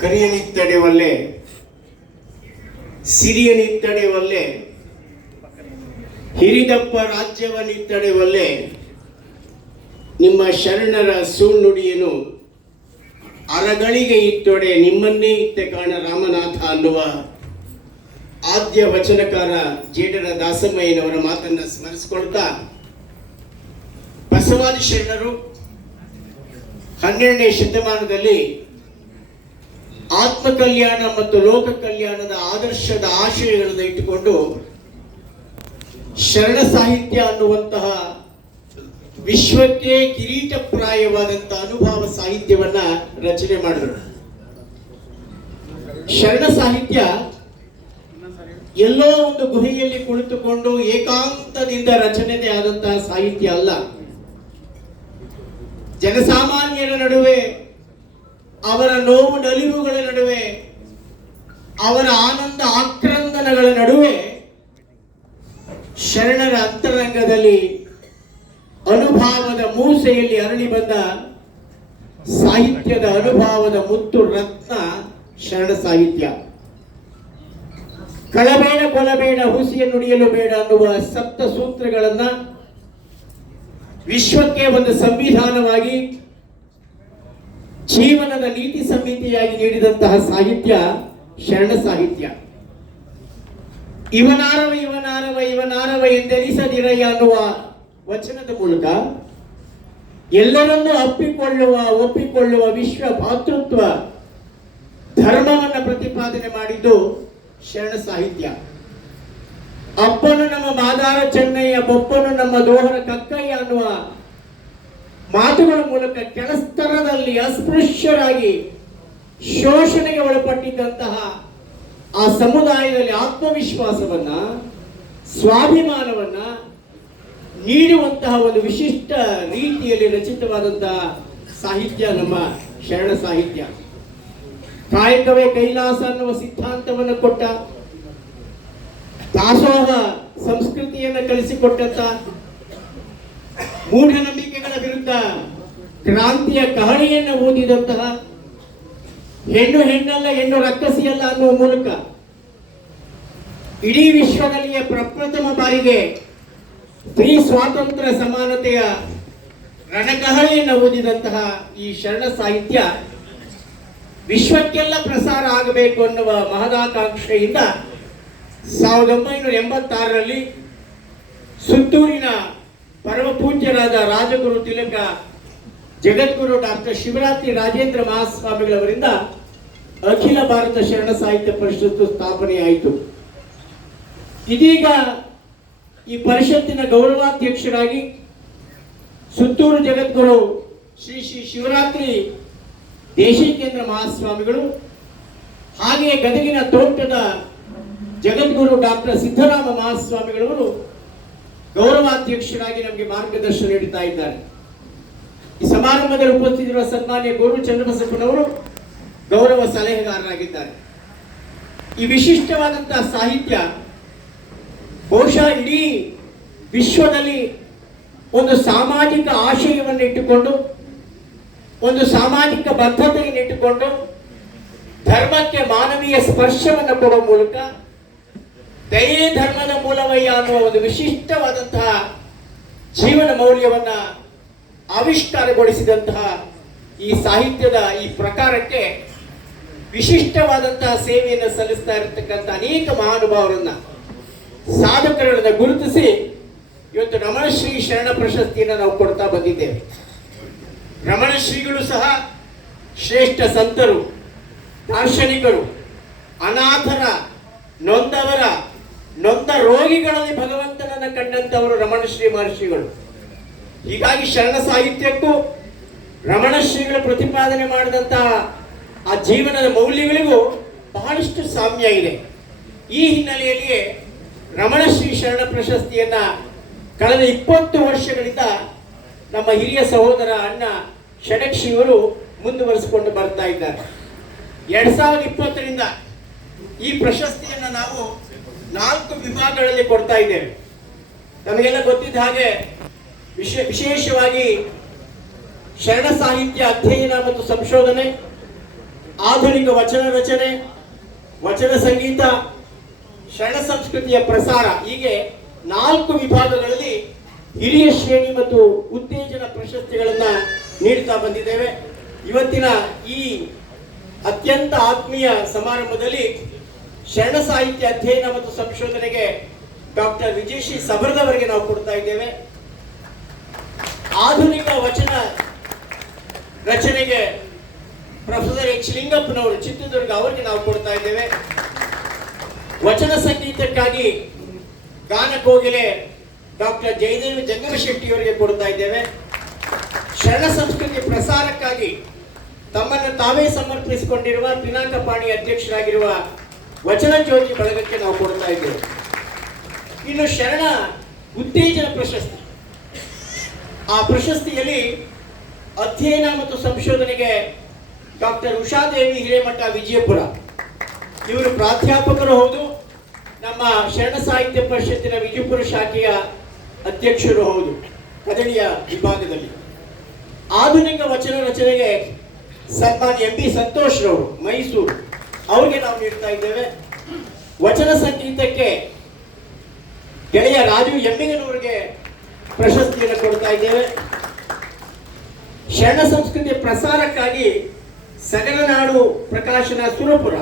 ಕರಿಯನಿತ್ತಡೆವಲ್ಲೇ ಸಿರಿಯನಿತ್ತಡೆವಲ್ಲೇ ಹಿರಿದಪ್ಪ ರಾಜ್ಯವನ್ನಿತ್ತಡೆವಲ್ಲೇ ನಿಮ್ಮ ಶರಣರ ಸುಳ್ನುಡಿಯನು ಅರಗಳಿಗೆ ಇತ್ತೊಡೆ ನಿಮ್ಮನ್ನೇ ಇತ್ತೆ ಕಾಣ ರಾಮನಾಥ ಅನ್ನುವ ಆದ್ಯ ವಚನಕಾರ ಜೇಡರ ದಾಸಮ್ಮಯ್ಯನವರ ಮಾತನ್ನು ಸ್ಮರಿಸಿಕೊಳ್ತಾ, ಬಸವಾದಿ ಶರಣರು 12ನೇ ಶತಮಾನದಲ್ಲಿ ಆತ್ಮ ಕಲ್ಯಾಣ ಮತ್ತು ಲೋಕ ಕಲ್ಯಾಣದ ಆದರ್ಶದ ಆಶಯಗಳನ್ನು ಇಟ್ಟುಕೊಂಡು ಶರಣ ಸಾಹಿತ್ಯ ಅನ್ನುವಂತಹ ವಿಶ್ವಕ್ಕೆ ಕಿರೀಟಪ್ರಾಯವಾದಂತಹ ಅನುಭವ ಸಾಹಿತ್ಯವನ್ನ ರಚನೆ ಮಾಡಿದರು. ಶರಣ ಸಾಹಿತ್ಯ ಎಲ್ಲೋ ಒಂದು ಗುಹೆಯಲ್ಲಿ ಕುಳಿತುಕೊಂಡು ಏಕಾಂತದಿಂದ ರಚನೆ ಆದಂತಹ ಸಾಹಿತ್ಯ ಅಲ್ಲ. ಜನಸಾಮಾನ್ಯರ ನಡುವೆ, ಅವರ ನೋವು ನಲಿವುಗಳ ನಡುವೆ, ಅವರ ಆನಂದ ಆಕ್ರಂದನಗಳ ನಡುವೆ ಶರಣರ ಅಂತರಂಗದಲ್ಲಿ ಅನುಭವದ ಮೂಸೆಯಲ್ಲಿ ಅರಳಿ ಬಂದ ಸಾಹಿತ್ಯದ ಅನುಭವದ ಮುತ್ತು ರತ್ನ ಶರಣ ಸಾಹಿತ್ಯ. ಕಳಬೇಡ ಕೊಲಬೇಡ ಹುಸಿಯ ನುಡಿಯಲು ಬೇಡ ಅನ್ನುವ ಸಪ್ತ ಸೂತ್ರಗಳನ್ನ ವಿಶ್ವಕ್ಕೆ ಒಂದು ಸಂವಿಧಾನವಾಗಿ, ಜೀವನದ ನೀತಿ ಸಂಹಿತೆಯಾಗಿ ನೀಡಿದಂತಹ ಸಾಹಿತ್ಯ ಶರಣ ಸಾಹಿತ್ಯ. ಇವನಾರವ ಇವನಾರವ ಇವನಾರವ ಎಂದೆನಿಸದಿರಯ್ಯ ಅನ್ನುವ ವಚನದ ಮೂಲಕ ಎಲ್ಲರನ್ನೂ ಒಪ್ಪಿಕೊಳ್ಳುವ ವಿಶ್ವ ಭಾತೃತ್ವ ಧರ್ಮವನ್ನು ಪ್ರತಿಪಾದನೆ ಮಾಡಿದ್ದು ಶರಣ ಸಾಹಿತ್ಯ. ಅಪ್ಪನು ನಮ್ಮ ಮಾದಾರ ಚೆನ್ನಯ್ಯ, ಬೊಪ್ಪನು ನಮ್ಮ ದೋಹರ ಕಕ್ಕಯ್ಯ ಅನ್ನುವ ಮಾತುಗಳ ಮೂಲಕ ಕೆಳಸ್ತರದಲ್ಲಿ ಅಸ್ಪೃಶ್ಯರಾಗಿ ಶೋಷಣೆಗೆ ಒಳಪಟ್ಟಿದ್ದಂತಹ ಆ ಸಮುದಾಯದಲ್ಲಿ ಆತ್ಮವಿಶ್ವಾಸವನ್ನ, ಸ್ವಾಭಿಮಾನವನ್ನ ನೀಡುವಂತಹ ಒಂದು ವಿಶಿಷ್ಟ ರೀತಿಯಲ್ಲಿ ರಚಿತವಾದಂತಹ ಸಾಹಿತ್ಯ ನಮ್ಮ ಶರಣ ಸಾಹಿತ್ಯ. ಕಾಯಕವೇ ಕೈಲಾಸ ಅನ್ನುವ ಸಿದ್ಧಾಂತವನ್ನು ಕೊಟ್ಟ, ದಾಸೋಹ ಸಂಸ್ಕೃತಿಯನ್ನು ಕಲಿಸಿಕೊಟ್ಟಂತ, ಮೂಢನಂಬಿಕೆಗಳ ವಿರುದ್ಧ ಕ್ರಾಂತಿಯ ಕಹಳೆಯನ್ನು ಓದಿದಂತಹ, ಹೆಣ್ಣು ಹೆಣ್ಣಲ್ಲ ಹೆಣ್ಣು ರಕ್ಕಸಿಯಲ್ಲ ಅನ್ನುವ ಮೂಲಕ ಇಡೀ ವಿಶ್ವದಲ್ಲಿಯೇ ಪ್ರಪ್ರಥಮ ಬಾರಿಗೆ ಸ್ತ್ರೀ ಸ್ವಾತಂತ್ರ್ಯ ಸಮಾನತೆಯ ರಣಕಹಳೆಯನ್ನು ಓದಿದಂತಹ ಈ ಶರಣ ಸಾಹಿತ್ಯ ವಿಶ್ವಕ್ಕೆಲ್ಲ ಪ್ರಸಾರ ಆಗಬೇಕು ಅನ್ನುವ ಮಹದಾಕಾಂಕ್ಷೆಯಿಂದ 1986ರಲ್ಲಿ ಸುತ್ತೂರಿನ ಪರಮ ಪೂಜ್ಯರಾದ ರಾಜಗುರು ತಿಲಕ ಜಗದ್ಗುರು ಡಾಕ್ಟರ್ ಶಿವರಾತ್ರಿ ರಾಜೇಂದ್ರ ಮಹಾಸ್ವಾಮಿಗಳವರಿಂದ ಅಖಿಲ ಭಾರತ ಶರಣ ಸಾಹಿತ್ಯ ಪರಿಷತ್ತು ಸ್ಥಾಪನೆಯಾಯಿತು. ಇದೀಗ ಈ ಪರಿಷತ್ತಿನ ಗೌರವಾಧ್ಯಕ್ಷರಾಗಿ ಸುತ್ತೂರು ಜಗದ್ಗುರು ಶ್ರೀ ಶ್ರೀ ಶಿವರಾತ್ರಿ ದೇಶಿಕೇಂದ್ರ ಮಹಾಸ್ವಾಮಿಗಳು, ಹಾಗೆಯೇ ಗದಗಿನ ತೋಟದ ಜಗದ್ಗುರು ಡಾಕ್ಟರ್ ಸಿದ್ದರಾಮ ಮಹಾಸ್ವಾಮಿಗಳವರು ಗೌರವಾಧ್ಯಕ್ಷರಾಗಿ ನಮಗೆ ಮಾರ್ಗದರ್ಶನ ನೀಡುತ್ತಾ ಇದ್ದಾರೆ. ಈ ಸಮಾರಂಭದಲ್ಲಿ ಉಪಸ್ಥಿತಿರುವ ಸನ್ಮಾನ್ಯ ಗೋರು ಚನ್ನಬಸಪ್ಪನವರು ಗೌರವ ಸಲಹೆಗಾರರಾಗಿದ್ದಾರೆ. ಈ ವಿಶಿಷ್ಟವಾದಂತಹ ಸಾಹಿತ್ಯ ಬಹುಶಃ ಇಡೀ ವಿಶ್ವದಲ್ಲಿ ಒಂದು ಸಾಮಾಜಿಕ ಆಶಯವನ್ನು ಇಟ್ಟುಕೊಂಡು, ಒಂದು ಸಾಮಾಜಿಕ ಬದ್ಧತೆಯನ್ನು ಇಟ್ಟುಕೊಂಡು, ಧರ್ಮಕ್ಕೆ ಮಾನವೀಯ ಸ್ಪರ್ಶವನ್ನು ಕೊಡುವ ಮೂಲಕ ದಯೆ ಧರ್ಮದ ಮೂಲವಯ್ಯ ಅನ್ನುವ ಒಂದು ವಿಶಿಷ್ಟವಾದಂತಹ ಜೀವನ ಮೌಲ್ಯವನ್ನ ಆವಿಷ್ಕಾರಗೊಳಿಸಿದಂತಹ ಈ ಸಾಹಿತ್ಯದ ಈ ಪ್ರಕಾರಕ್ಕೆ ವಿಶಿಷ್ಟವಾದಂತಹ ಸೇವೆಯನ್ನು ಸಲ್ಲಿಸ್ತಾ ಇರತಕ್ಕಂಥ ಅನೇಕ ಮಹಾನುಭಾವರನ್ನ, ಸಾಧಕರನ್ನ ಗುರುತಿಸಿ ಇವತ್ತು ರಮಣಶ್ರೀ ಶರಣ ಪ್ರಶಸ್ತಿಯನ್ನು ನಾವು ಕೊಡ್ತಾ ಬಂದಿದ್ದೇವೆ. ರಮಣಶ್ರೀಗಳು ಸಹ ಶ್ರೇಷ್ಠ ಸಂತರು, ದಾರ್ಶನಿಕರು, ಅನಾಥರ, ನೊಂದ ರೋಗಿಗಳಲ್ಲಿ ಭಗವಂತನನ್ನು ಕಂಡಂತವರು ರಮಣಶ್ರೀ ಮಹರ್ಷಿಗಳು. ಹೀಗಾಗಿ ಶರಣ ಸಾಹಿತ್ಯಕ್ಕೂ ರಮಣಶ್ರೀಗಳು ಪ್ರತಿಪಾದನೆ ಮಾಡಿದಂತಹ ಆ ಜೀವನದ ಮೌಲ್ಯಗಳಿಗೂ ಬಹಳಷ್ಟು ಸಾಮ್ಯ ಇದೆ. ಈ ಹಿನ್ನೆಲೆಯಲ್ಲಿಯೇ ರಮಣಶ್ರೀ ಶರಣ ಪ್ರಶಸ್ತಿಯನ್ನ ಕಳೆದ 20 ವರ್ಷಗಳಿಂದ ನಮ್ಮ ಹಿರಿಯ ಸಹೋದರ ಅಣ್ಣ ಷಡಕ್ಷಿಯವರು ಮುಂದುವರಿಸಿಕೊಂಡು ಬರ್ತಾ ಇದ್ದಾರೆ. 2020ರಿಂದ ಈ ಪ್ರಶಸ್ತಿಯನ್ನು ನಾವು 4 ವಿಭಾಗಗಳಲ್ಲಿ ಕೊಡ್ತಾ ಇದ್ದೇವೆ. ನಮಗೆಲ್ಲ ಗೊತ್ತಿದ್ದ ಹಾಗೆ ವಿಶೇಷವಾಗಿ ಶರಣ ಸಾಹಿತ್ಯ ಅಧ್ಯಯನ ಮತ್ತು ಸಂಶೋಧನೆ, ಆಧುನಿಕ ವಚನ ರಚನೆ, ವಚನ ಸಂಗೀತ, ಶರಣ ಸಂಸ್ಕೃತಿಯ ಪ್ರಸಾರ, ಹೀಗೆ 4 ವಿಭಾಗಗಳಲ್ಲಿ ಹಿರಿಯ ಶ್ರೇಣಿ ಮತ್ತು ಉತ್ತೇಜನ ಪ್ರಶಸ್ತಿಗಳನ್ನ ನೀಡ್ತಾ ಬಂದಿದ್ದೇವೆ. ಇವತ್ತಿನ ಈ ಅತ್ಯಂತ ಆತ್ಮೀಯ ಸಮಾರಂಭದಲ್ಲಿ ಶರಣ ಸಾಹಿತ್ಯ ಅಧ್ಯಯನ ಮತ್ತು ಸಂಶೋಧನೆಗೆ ಡಾಕ್ಟರ್ ವಿಜಯಶ್ರೀ ಸಬರ್ದವರಿಗೆ ನಾವು ಕೊಡ್ತಾ ಇದ್ದೇವೆ. ಆಧುನಿಕ ವಚನ ರಚನೆಗೆ ಪ್ರೊಫೆಸರ್ ಎಚ್ ಲಿಂಗಪ್ಪನವರು ಚಿತ್ರದುರ್ಗ ಅವರಿಗೆ ನಾವು ಕೊಡ್ತಾ ಇದ್ದೇವೆ. ವಚನ ಸಂಗೀತಕ್ಕಾಗಿ ಗಾನ ಕೋಗಿಲೆ ಡಾಕ್ಟರ್ ಜಯದೇವ ಜಂಗಮಶೆಟ್ಟಿ ಅವರಿಗೆ ಕೊಡ್ತಾ ಇದ್ದೇವೆ. ಶರಣ ಸಂಸ್ಕೃತಿ ಪ್ರಸಾರಕ್ಕಾಗಿ ತಮ್ಮನ್ನು ತಾವೇ ಸಮರ್ಪಿಸಿಕೊಂಡಿರುವ ಪಿನಾಕಪಾಣಿ ಅಧ್ಯಕ್ಷರಾಗಿರುವ ವಚನ ಜ್ಯೋತಿ ಬಳಗಕ್ಕೆ ನಾವು ಕೊಡ್ತಾ ಇದ್ದೇವೆ. ಇನ್ನು ಶರಣ ಉತ್ತೇಜನ ಪ್ರಶಸ್ತಿ, ಆ ಪ್ರಶಸ್ತಿಯಲ್ಲಿ ಅಧ್ಯಯನ ಮತ್ತು ಸಂಶೋಧನೆಗೆ ಡಾಕ್ಟರ್ ಉಷಾದೇವಿ ಹಿರೇಮಠ ವಿಜಯಪುರ ಇವರು ಪ್ರಾಧ್ಯಾಪಕರು ಹೌದು, ನಮ್ಮ ಶರಣ ಸಾಹಿತ್ಯ ಪರಿಷತ್ತಿನ ವಿಜಯಪುರ ಶಾಖೆಯ ಅಧ್ಯಕ್ಷರು ಹೌದು ಕದಳಿಯ ವಿಭಾಗದಲ್ಲಿ. ಆಧುನಿಕ ವಚನ ರಚನೆಗೆ ಸನ್ಮಾನ್ಯ ಎಂ ಬಿ ಸಂತೋಷ್ ರವರು ಮೈಸೂರು ಅವರಿಗೆ ನಾವು ನೀಡ್ತಾ ಇದ್ದೇವೆ. ವಚನ ಸಂಗೀತಕ್ಕೆ ಗೆಳೆಯ ರಾಜು ಎಮ್ಮಿಗನವರಿಗೆ ಪ್ರಶಸ್ತಿಯನ್ನು ಕೊಡ್ತಾ ಇದ್ದೇವೆ. ಶರಣ ಸಂಸ್ಕೃತಿ ಪ್ರಸಾರಕ್ಕಾಗಿ ಸಗರನಾಡು ಪ್ರಕಾಶನ ಸುರಪುರ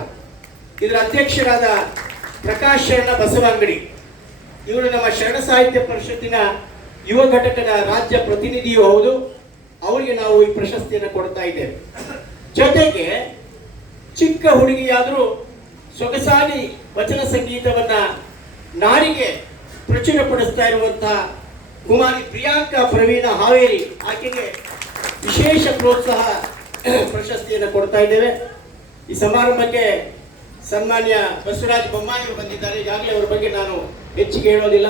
ಇದರ ಅಧ್ಯಕ್ಷರಾದ ಪ್ರಕಾಶ್ ಶರಣ ಬಸವಂಗಡಿ ಇವರು ನಮ್ಮ ಶರಣ ಸಾಹಿತ್ಯ ಪರಿಷತ್ತಿನ ಯುವ ಘಟಕದ ರಾಜ್ಯ ಪ್ರತಿನಿಧಿಯೂ ಹೌದು, ಅವರಿಗೆ ನಾವು ಈ ಪ್ರಶಸ್ತಿಯನ್ನು ಕೊಡ್ತಾ ಇದ್ದೇವೆ. ಜೊತೆಗೆ ಚಿಕ್ಕ ಹುಡುಗಿಯಾದರೂ ಸೊಗಸಾಗಿ ವಚನ ಸಂಗೀತವನ್ನ ನಾಡಿಗೆ ಪ್ರಚುರಪಡಿಸ್ತಾ ಇರುವಂತಹ ಕುಮಾರಿ ಪ್ರಿಯಾಂಕಾ ಪ್ರವೀಣ ಹಾವೇರಿ ಆಕೆಗೆ ವಿಶೇಷ ಪ್ರೋತ್ಸಾಹ ಪ್ರಶಸ್ತಿಯನ್ನು ಕೊಡ್ತಾ ಇದ್ದೇವೆ. ಈ ಸಮಾರಂಭಕ್ಕೆ ಸನ್ಮಾನ್ಯ ಬಸವರಾಜ ಬೊಮ್ಮಾಯಿ ಅವರು ಬಂದಿದ್ದಾರೆ. ಈಗಾಗಲೇ ಅವರ ಬಗ್ಗೆ ನಾನು ಹೆಚ್ಚಿಗೆ ಹೇಳೋದಿಲ್ಲ.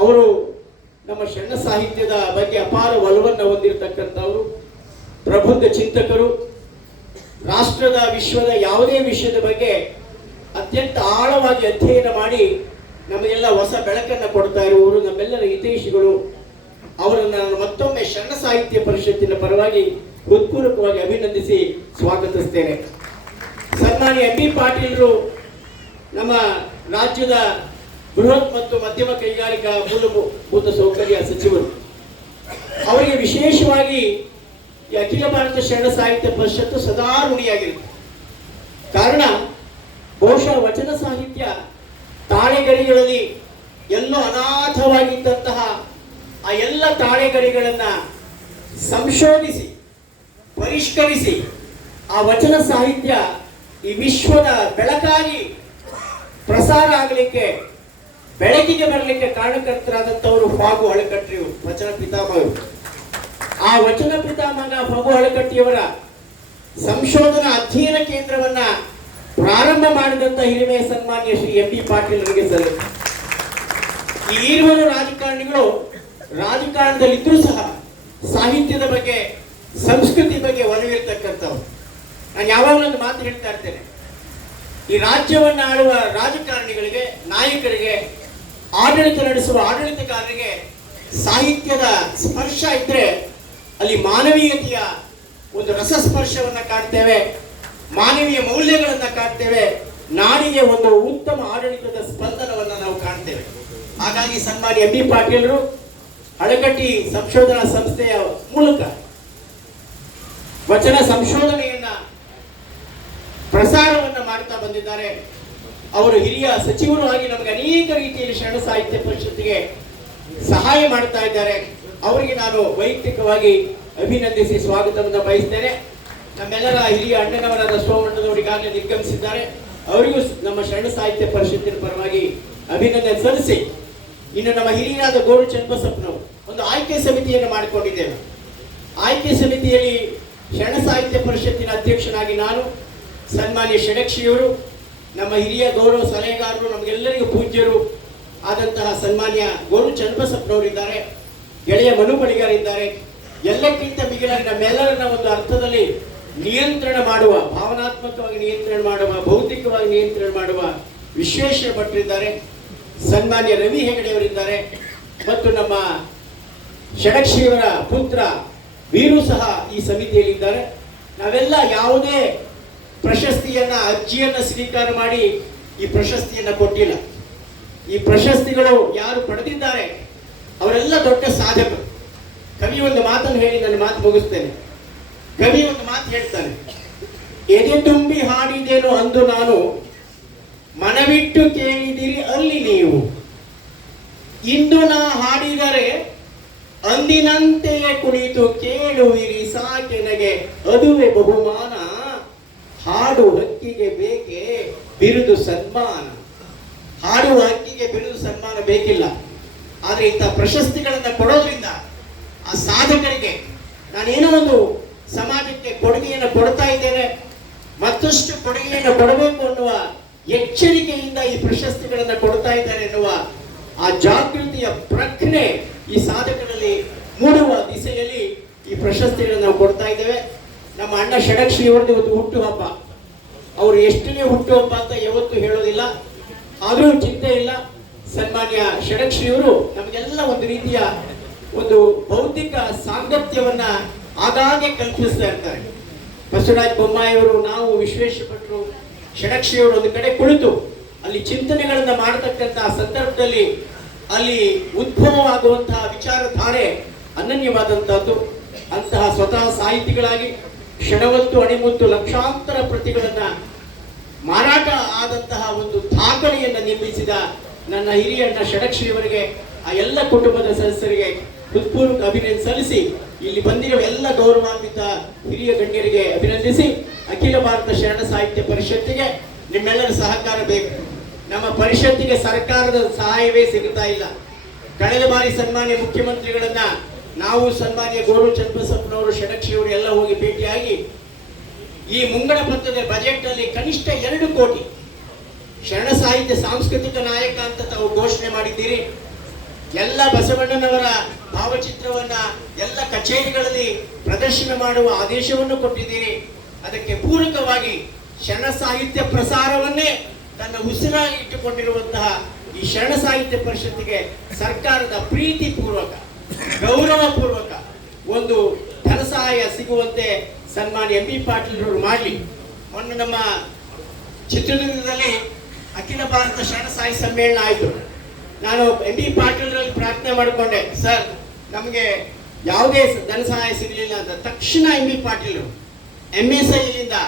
ಅವರು ನಮ್ಮ ಶರಣ ಸಾಹಿತ್ಯದ ಬಗ್ಗೆ ಅಪಾರ ಒಲವನ್ನು ಹೊಂದಿರತಕ್ಕಂಥವರು, ಪ್ರಬುದ್ಧ ಚಿಂತಕರು, ರಾಷ್ಟ್ರದ ವಿಶ್ವದ ಯಾವುದೇ ವಿಷಯದ ಬಗ್ಗೆ ಅತ್ಯಂತ ಆಳವಾಗಿ ಅಧ್ಯಯನ ಮಾಡಿ ನಮಗೆಲ್ಲ ಹೊಸ ಬೆಳಕನ್ನು ಕೊಡ್ತಾ ಇರುವವರು, ನಮ್ಮೆಲ್ಲರ ಹಿತೈಷಿಗಳು. ಅವರನ್ನು ನಾನು ಮತ್ತೊಮ್ಮೆ ಶರಣ ಸಾಹಿತ್ಯ ಪರಿಷತ್ತಿನ ಪರವಾಗಿ ಹೃತ್ಪೂರ್ವಕವಾಗಿ ಅಭಿನಂದಿಸಿ ಸ್ವಾಗತಿಸ್ತೇನೆ. ಸನ್ಮಾನ್ಯ ಎಂ ಬಿ ಪಾಟೀಲರು ನಮ್ಮ ರಾಜ್ಯದ ಬೃಹತ್ ಮತ್ತು ಮಧ್ಯಮ ಕೈಗಾರಿಕಾ ಮೂಲಭೂತ ಸೌಕರ್ಯ ಸಚಿವರು. ಅವರಿಗೆ ವಿಶೇಷವಾಗಿ ಈ ಅಖಿಲ ಭಾರತ ಶರಣ ಸಾಹಿತ್ಯ ಪರಿಷತ್ತು ಸದಾ ಋಣಿಯಾಗಿರುತ್ತೆ. ಕಾರಣ ಬಹುಶಃ ವಚನ ಸಾಹಿತ್ಯ ತಾಳೆಗರಿಗಳಲ್ಲಿ ಎಲ್ಲೋ ಅನಾಥವಾಗಿದ್ದಂತಹ ಆ ಎಲ್ಲ ತಾಳೆಗರಿಗಳನ್ನ ಸಂಶೋಧಿಸಿ ಪರಿಷ್ಕರಿಸಿ ಆ ವಚನ ಸಾಹಿತ್ಯ ಈ ವಿಶ್ವದ ಬೆಳಕಾಗಿ ಪ್ರಸಾರ ಆಗಲಿಕ್ಕೆ, ಬೆಳಕಿಗೆ ಬರಲಿಕ್ಕೆ ಕಾರಣಕರ್ತರಾದಂಥವರು ಫಾಗು ಹಳಕಟ್ಟಿಯವರು, ವಚನ ಪಿತಾಮಹರು. ಆ ವಚನ ಪಿತಾಮಹ ಫಾಗು ಹಳಕಟ್ಟಿಯವರ ಸಂಶೋಧನಾ ಅಧ್ಯಯನ ಕೇಂದ್ರವನ್ನ ಪ್ರಾರಂಭ ಮಾಡಿದಂಥ ಹಿರಿಮೆಯ ಸನ್ಮಾನ್ಯ ಶ್ರೀ ಎಂ ಬಿ ಪಾಟೀಲ್ ಅವರಿಗೆ ಸಲ್ಲುತ್ತೆ. ಈ ಈರುವರು ರಾಜಕಾರಣಿಗಳು ರಾಜಕಾರಣದಲ್ಲಿದ್ದರೂ ಸಹ ಸಾಹಿತ್ಯದ ಬಗ್ಗೆ, ಸಂಸ್ಕೃತಿ ಬಗ್ಗೆ ಒಲವಿರ್ತಕ್ಕಂಥವ್ರು. ನಾನು ಯಾವಾಗಲೊಂದು ಮಾತು ಹೇಳ್ತಾ ಇರ್ತೇನೆ, ಈ ರಾಜ್ಯವನ್ನು ಆಳುವ ರಾಜಕಾರಣಿಗಳಿಗೆ, ನಾಯಕರಿಗೆ, ಆಡಳಿತ ನಡೆಸುವ ಆಡಳಿತಗಾರರಿಗೆ ಸಾಹಿತ್ಯದ ಸ್ಪರ್ಶ ಇದ್ರೆ ಅಲ್ಲಿ ಮಾನವೀಯತೆಯ ಒಂದು ರಸಸ್ಪರ್ಶವನ್ನು ಕಾಣ್ತೇವೆ, ಮಾನವೀಯ ಮೌಲ್ಯಗಳನ್ನು ಕಾಣ್ತೇವೆ, ನಾಡಿಗೆ ಒಂದು ಉತ್ತಮ ಆಡಳಿತದ ಸ್ಪಂದನವನ್ನು ನಾವು ಕಾಣ್ತೇವೆ. ಹಾಗಾಗಿ ಸನ್ಮಾನ್ಯ ಎಂ ಬಿ ಪಾಟೀಲರು ಹಳಕಟ್ಟಿ ಸಂಶೋಧನಾ ಸಂಸ್ಥೆಯ ಮೂಲಕ ವಚನ ಸಂಶೋಧನೆಯನ್ನ ಪ್ರಸಾರವನ್ನು ಮಾಡ್ತಾ ಬಂದಿದ್ದಾರೆ. ಅವರು ಹಿರಿಯ ಸಚಿವರು ಆಗಿ ನಮಗೆ ಅನೇಕ ರೀತಿಯಲ್ಲಿ ಶರಣ ಸಾಹಿತ್ಯ ಪರಿಷತ್ತಿಗೆ ಸಹಾಯ ಮಾಡ್ತಾ ಇದ್ದಾರೆ. ಅವರಿಗೆ ನಾನು ವೈಯಕ್ತಿಕವಾಗಿ ಅಭಿನಂದಿಸಿ ಸ್ವಾಗತವನ್ನು ಬಯಸ್ತೇನೆ. ನಮ್ಮೆಲ್ಲರ ಹಿರಿಯ ಅಣ್ಣನವರಾದ ಸೋಮಣ್ಣನವರಿಗಾಗಲೇ ನಿರ್ಗಮಿಸಿದ್ದಾರೆ. ಅವರಿಗೂ ನಮ್ಮ ಶರಣ ಸಾಹಿತ್ಯ ಪರಿಷತ್ತಿನ ಪರವಾಗಿ ಅಭಿನಂದನೆ ಸಲ್ಲಿಸಿ, ಇನ್ನು ನಮ್ಮ ಹಿರಿಯರಾದ ಗೋರು ಚನ್ನಬಸಪ್ಪನವರು ಒಂದು ಆಯ್ಕೆ ಸಮಿತಿಯನ್ನು ಮಾಡಿಕೊಂಡಿದ್ದೇವೆ. ಆಯ್ಕೆ ಸಮಿತಿಯಲ್ಲಿ ಶರಣ ಸಾಹಿತ್ಯ ಪರಿಷತ್ತಿನ ಅಧ್ಯಕ್ಷನಾಗಿ ನಾನು, ಸನ್ಮಾನ್ಯ ಷಡಕ್ಷಿಯವರು, ನಮ್ಮ ಹಿರಿಯ ಗೌರವ ಸಲಹೆಗಾರರು, ನಮಗೆಲ್ಲರಿಗೂ ಪೂಜ್ಯರು ಆದಂತಹ ಸನ್ಮಾನ್ಯ ಗೋರು ಚನ್ನಬಸಪ್ಪನವರಿದ್ದಾರೆ, ಗೆಳೆಯ ಮನು ಬಳಿಗಾರಿದ್ದಾರೆ. ಎಲ್ಲಕ್ಕಿಂತ ಮಿಗಿಲಾಗಿ ನಮ್ಮೆಲ್ಲರನ್ನ ಒಂದು ಅರ್ಥದಲ್ಲಿ ನಿಯಂತ್ರಣ ಮಾಡುವ, ಭಾವನಾತ್ಮಕವಾಗಿ ನಿಯಂತ್ರಣ ಮಾಡುವ, ಭೌತಿಕವಾಗಿ ನಿಯಂತ್ರಣ ಮಾಡುವ ವಿಶ್ವೇಶ್ವರ ಭಟ್ರಿದ್ದಾರೆ, ಸನ್ಮಾನ್ಯ ರವಿ ಹೆಗಡೆಯವರಿದ್ದಾರೆ ಮತ್ತು ನಮ್ಮ ಷಡಕ್ಷಿಯವರ ಪುತ್ರ ವೀರು ಸಹ ಈ ಸಮಿತಿಯಲ್ಲಿದ್ದಾರೆ. ನಾವೆಲ್ಲ ಯಾವುದೇ ಪ್ರಶಸ್ತಿಯನ್ನ ಅರ್ಜಿಯನ್ನ ಸ್ವೀಕಾರ ಮಾಡಿ ಈ ಪ್ರಶಸ್ತಿಯನ್ನ ಕೊಟ್ಟಿಲ್ಲ. ಈ ಪ್ರಶಸ್ತಿಗಳು ಯಾರು ಪಡೆದಿದ್ದಾರೆ ಅವರೆಲ್ಲ ದೊಡ್ಡ ಸಾಧಕರು. ಕವಿ ಒಂದು ಮಾತನ್ನು ಹೇಳಿ ನನ್ನ ಮಾತು ಮುಗಿಸ್ತೇನೆ. ಕವಿ ಒಂದು ಮಾತು ಹೇಳ್ತಾನೆ, ಎದೆ ತುಂಬಿ ಹಾಡಿದೇನು ಅಂದು ನಾನು, ಮನವಿಟ್ಟು ಕೇಳಿದಿರಿ ಅಲ್ಲಿ ನೀವು. ಇಂದು ನಾ ಹಾಡಿದರೆ ಅಂದಿನಂತೆಯೇ ಕುಳಿತು ಕೇಳುವಿರಿ ಸಾಕೆನಗೆ, ಅದುವೆ ಬಹುಮಾನ. ಹಾಡು ಹಕ್ಕಿಗೆ ಬೇಕೆ ಬಿರುದು ಸನ್ಮಾನ. ಹಾಡುವ ಹಕ್ಕಿಗೆ ಬಿರುದು ಸನ್ಮಾನ ಬೇಕಿಲ್ಲ. ಆದ್ರೆ ಇಂಥ ಪ್ರಶಸ್ತಿಗಳನ್ನ ಕೊಡೋದ್ರಿಂದ ಆ ಸಾಧಕರಿಗೆ ನಾನೇನೋ ಒಂದು ಸಮಾಜಕ್ಕೆ ಕೊಡುಗೆಯನ್ನು ಕೊಡ್ತಾ ಇದ್ದೇನೆ, ಮತ್ತಷ್ಟು ಕೊಡುಗೆಯನ್ನು ಕೊಡಬೇಕು ಅನ್ನುವ ಎಚ್ಚರಿಕೆಯಿಂದ ಈ ಪ್ರಶಸ್ತಿಗಳನ್ನು ಕೊಡ್ತಾ ಇದ್ದಾರೆ ಎನ್ನುವ ಆ ಜಾಗೃತಿಯ ಪ್ರಜ್ಞೆ ಈ ಸಾಧಕರಲ್ಲಿ ಮೂಡುವ ದಿಸೆಯಲ್ಲಿ ಈ ಪ್ರಶಸ್ತಿಗಳನ್ನು ನಾವು ಕೊಡ್ತಾ ಇದ್ದೇವೆ. ನಮ್ಮ ಅಣ್ಣ ಷಡಕ್ಷಿ ಅವರದ್ದು ಇವತ್ತು ಹುಟ್ಟುಹಬ್ಬ. ಅವರು ಎಷ್ಟನೇ ಹುಟ್ಟುಹಬ್ಬ ಅಂತ ಯಾವತ್ತೂ ಹೇಳೋದಿಲ್ಲ, ಆದರೂ ಚಿಂತೆ ಇಲ್ಲ. ಸನ್ಮಾನ್ಯ ಷಡಕ್ಷಿಯವರು ನಮಗೆಲ್ಲ ಒಂದು ರೀತಿಯ ಒಂದು ಬೌದ್ಧಿಕ ಸಾಂಗತ್ಯವನ್ನ ಆಗಾಗ್ಗೆ ಕಲ್ಪಿಸ್ತಾ ಇರ್ತಾರೆ. ಬಸವರಾಜ ಬೊಮ್ಮಾಯಿಯವರು, ನಾವು, ವಿಶ್ವೇಶ್ವರಭಟ್ರು, ಷಡಕ್ಷಿಯವರು ಒಂದು ಕಡೆ ಕುಳಿತು ಅಲ್ಲಿ ಚಿಂತನೆಗಳನ್ನ ಮಾಡತಕ್ಕಂತಹ ಸಂದರ್ಭದಲ್ಲಿ ಅಲ್ಲಿ ಉದ್ಭವವಾಗುವಂತಹ ವಿಚಾರಧಾರೆ ಅನನ್ಯವಾದಂತಹದ್ದು. ಅಂತಹ ಸ್ವತಃ ಸಾಹಿತಿಗಳಾಗಿ ಕ್ಷಣವತ್ತು ಅಣಿಮುತ್ತು ಲಕ್ಷಾಂತರ ಪ್ರತಿಗಳನ್ನ ಮಾರಾಟ ಆದಂತಹ ಒಂದು ದಾಖಲೆಯನ್ನು ನಿರ್ಮಿಸಿದ ನನ್ನ ಹಿರಿಯಣ್ಣ ಷಡಕ್ಷಿಯವರಿಗೆ, ಆ ಎಲ್ಲ ಕುಟುಂಬದ ಸದಸ್ಯರಿಗೆ ಹೃತ್ಪೂರ್ವಕ ಅಭಿನಂದನೆ ಸಲ್ಲಿಸಿ, ಇಲ್ಲಿ ಬಂದಿರುವ ಎಲ್ಲ ಗೌರವಾನ್ವಿತ ಹಿರಿಯ ಗಣ್ಯರಿಗೆ ಅಭಿನಂದಿಸಿ, ಅಖಿಲ ಭಾರತ ಶರಣ ಸಾಹಿತ್ಯ ಪರಿಷತ್ತಿಗೆ ನಿಮ್ಮೆಲ್ಲರ ಸಹಕಾರ ಬೇಕು. ನಮ್ಮ ಪರಿಷತ್ತಿಗೆ ಸರ್ಕಾರದ ಸಹಾಯವೇ ಸಿಗುತ್ತಾ ಇಲ್ಲ. ಕಳೆದ ಬಾರಿ ಸನ್ಮಾನ್ಯ ಮುಖ್ಯಮಂತ್ರಿಗಳನ್ನ ನಾವು, ಸನ್ಮಾನ್ಯ ಗೋರು ಚನ್ನಬಸಪ್ಪನವರು, ಷಡಕ್ಷಿಯವರು ಎಲ್ಲ ಹೋಗಿ ಭೇಟಿಯಾಗಿ ಈ ಮುಂಗಡ ಪತ್ರದ ಬಜೆಟ್ ಅಲ್ಲಿ ಕನಿಷ್ಠ 2 ಕೋಟಿ ಶರಣ ಸಾಹಿತ್ಯ ಸಾಂಸ್ಕೃತಿಕ ನಾಯಕ ಅಂತ ತಾವು ಘೋಷಣೆ ಮಾಡಿದ್ದೀರಿ. ಎಲ್ಲ ಬಸವಣ್ಣನವರ ಭಾವಚಿತ್ರವನ್ನ ಎಲ್ಲ ಕಚೇರಿಗಳಲ್ಲಿ ಪ್ರದರ್ಶನ ಮಾಡುವ ಆದೇಶವನ್ನು ಕೊಟ್ಟಿದ್ದೀರಿ. ಅದಕ್ಕೆ ಪೂರಕವಾಗಿ ಶರಣ ಸಾಹಿತ್ಯ ಪ್ರಸಾರವನ್ನೇ ತನ್ನ ಉಸಿರಾಗಿ ಇಟ್ಟುಕೊಂಡಿರುವಂತಹ ಈ ಶರಣ ಸಾಹಿತ್ಯ ಪರಿಷತ್ತಿಗೆ ಸರ್ಕಾರದ ಪ್ರೀತಿ ಪೂರ್ವಕ, ಗೌರವ ಪೂರ್ವಕ ಒಂದು ಧನ ಸಹಾಯ ಸಿಗುವಂತೆ ಸನ್ಮಾನ್ಯ ಎಂ ಬಿ ಪಾಟೀಲ್ ಅವರು ಮಾಡಲಿ. ಮೊನ್ನೆ ನಮ್ಮ ಚಿತ್ರದುರ್ಗದಲ್ಲಿ ಅಖಿಲ ಭಾರತ ಶರಣ ಸಾಹಿತ್ಯ ಸಮ್ಮೇಳನ ಆಯಿತು. ನಾನು ಎಂ ಬಿ ಪಾಟೀಲ್ರಲ್ಲಿ ಪ್ರಾರ್ಥನೆ ಮಾಡಿಕೊಂಡೆ, ಸರ್ ನಮಗೆ ಯಾವುದೇ ಧನ ಸಹಾಯ ಸಿಗಲಿಲ್ಲ ಅಂತ. ತಕ್ಷಣ ಎಂ ಬಿ ಪಾಟೀಲ್ MSI ಯಿಂದ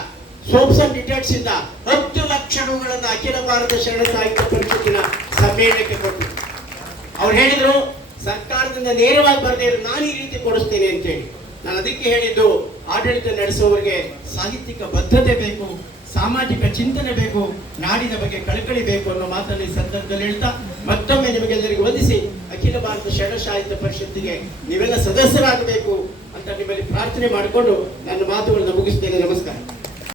ಸೋಪ್ಸ್ ಅಂಡ್ ಡಿಟೇಟ್ಸ್ ಇಂದ 10 ಲಕ್ಷ ರೂಗಳನ್ನು ಅಖಿಲ ಭಾರತ ಶರಣ ಸಾಹಿತ್ಯ ಪರಿಷತ್ತಿನ ಸಮ್ಮೇಳನಕ್ಕೆ ಕೊಟ್ಟರು. ಅವ್ರು ಹೇಳಿದ್ರು, ಸರ್ಕಾರದಿಂದ ನೇರವಾಗಿ ಬರದೇ ಇದ್ರು ನಾನು ಈ ರೀತಿ ಕೊಡಿಸ್ತೇನೆ ಅಂತೇಳಿ. ನಾನು ಅದಕ್ಕೆ ಹೇಳಿದ್ದು, ಆಡಳಿತ ನಡೆಸುವವರಿಗೆ ಸಾಹಿತ್ಯಿಕ ಬದ್ಧತೆ ಬೇಕು, ಸಾಮಾಜಿಕ ಚಿಂತನೆ ಬೇಕು, ನಾಡಿನ ಬಗ್ಗೆ ಕಳಕಳಿ ಬೇಕು ಅನ್ನೋ ಮಾತನ್ನು ಈ ಸಂದರ್ಭದಲ್ಲಿ ಹೇಳ್ತಾ ಮತ್ತೊಮ್ಮೆ ನಿಮಗೆಲ್ಲರಿಗೂ ವಂದಿಸಿ, ಅಖಿಲ ಭಾರತ ಶರಣ ಸಾಹಿತ್ಯ ಪರಿಷತ್ತಿಗೆ ನೀವೆಲ್ಲ ಸದಸ್ಯರಾಗಬೇಕು ಅಂತ ನಿಮ್ಮಲ್ಲಿ ಪ್ರಾರ್ಥನೆ ಮಾಡಿಕೊಂಡು ನನ್ನ ಮಾತುಗಳನ್ನು ಮುಗಿಸ್ತೇನೆ. ನಮಸ್ಕಾರ.